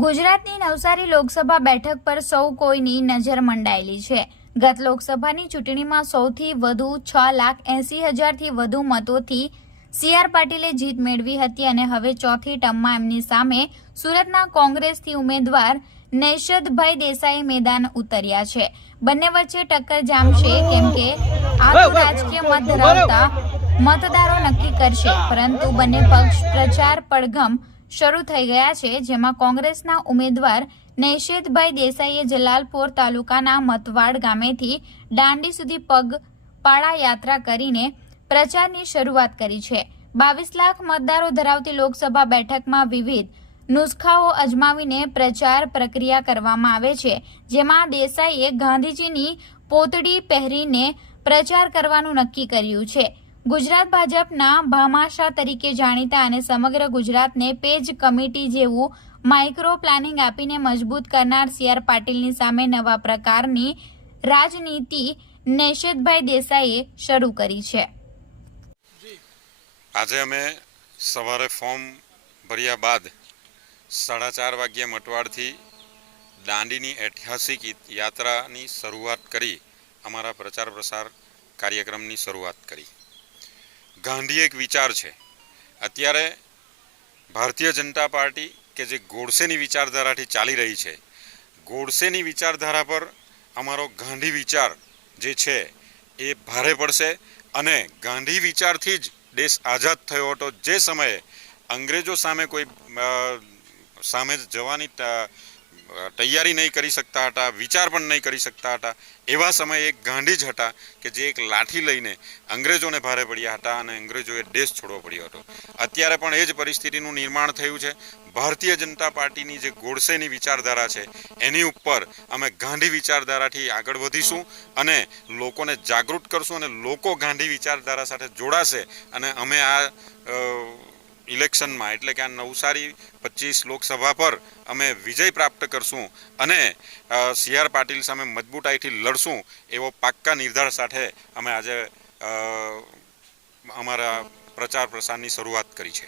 ગુજરાતની નવસારી લોકસભા બેઠક પર સૌ કોઈની નજર મંડાયેલી છે। ગત લોકસભાની ચૂંટણીમાં સૌથી વધુ 6,80,000થી વધુ મતોથી સી.આર. પાટીલે જીત મેળવી હતી અને હવે ચોથી ટર્મમાં એમની સામે સુરતના કોંગ્રેસથી ઉમેદવાર નૈશદભાઈ દેસાઈ મેદાન ઉતર્યા છે। બંને વચ્ચે ટક્કર જામશે કેમ કે આ તો રાજકીય મત ધરાવતા મતદારો નક્કી કરશે, પરંતુ બંને પક્ષ પ્રચાર પડઘમ શરૂ થઈ ગયા છે, જેમાં કોંગ્રેસના ઉમેદવાર નૈશદભાઈ દેસાઈએ જલાલપોર તાલુકાના મતવાડ ગામેથી દાંડી સુધી પગપાળા યાત્રા કરીને પ્રચારની શરૂઆત કરી છે। 22 લાખ મતદારો ધરાવતી લોકસભા બેઠકમાં વિવિધ નુસ્ખાઓ અજમાવીને પ્રચાર પ્રક્રિયા કરવામાં આવે છે, જેમાં દેસાઈએ ગાંધીજીની પોતડી પહેરીને પ્રચાર કરવાનું નક્કી કર્યું છે। ગુજરાત ભાજપના ભામાશાહ તરીકે જાણીતા અને સમગ્ર ગુજરાતને પેજ કમિટી જેવું માઇક્રો પ્લાનિંગ આપીને મજબૂત કરનાર સી.આર. પાટીલની સામે નવા પ્રકારની રાજનીતિ નૈશદભાઈ દેસાઈએ શરૂ કરી છે। આજે અમે સવારે ફોર્મ ભર્યા બાદ 4:30 વાગ્યે મટવાડથી દાંડીની ઐતિહાસિક યાત્રાની શરૂઆત કરી અમારા પ્રચાર પ્રસાર કાર્યક્રમની શરૂઆત કરી। ગાંધી એક વિચાર છે। અત્યારે ભારતીય જનતા પાર્ટી કે જે ગોડસેની વિચારધારાથી ચાલી રહી છે, ગોડસેની વિચારધારા પર અમારો ગાંધી વિચાર જે છે એ ભારે પડશે અને ગાંધી વિચારથી જ દેશ આઝાદ થયો હતો। જે સમયે અંગ્રેજો સામે કોઈ સામે જવાની તૈયારી નહીં કરી શકતા હતા, વિચાર પણ નહીં કરી શકતા હતા, એવા સમયે એક ગાંધી જ હતા કે જે એક લાઠી લઈને અંગ્રેજોને ભારે પડ્યા હતા અને અંગ્રેજોએ દેશ છોડવો પડ્યો હતો। અત્યારે પણ એ જ પરિસ્થિતિનું નિર્માણ થયું છે। ભારતીય જનતા પાર્ટીની જે ગોડસેની વિચારધારા છે એની ઉપર અમે ગાંધી વિચારધારાથી આગળ વધીશું અને લોકોને જાગૃત કરશું અને લોકો ગાંધી વિચારધારા સાથે જોડાશે અને અમે આ ઇલેક્શનમાં એટલે કે આ નવસારી 25 લોકસભા પર અમે વિજય પ્રાપ્ત કરશું અને સી.આર. પાટીલ સામે મજબૂતાઈથી લડશું એવો પાક્કા નિર્ધાર સાથે અમે આજે અમારા પ્રચાર પ્રસારની શરૂઆત કરી છે।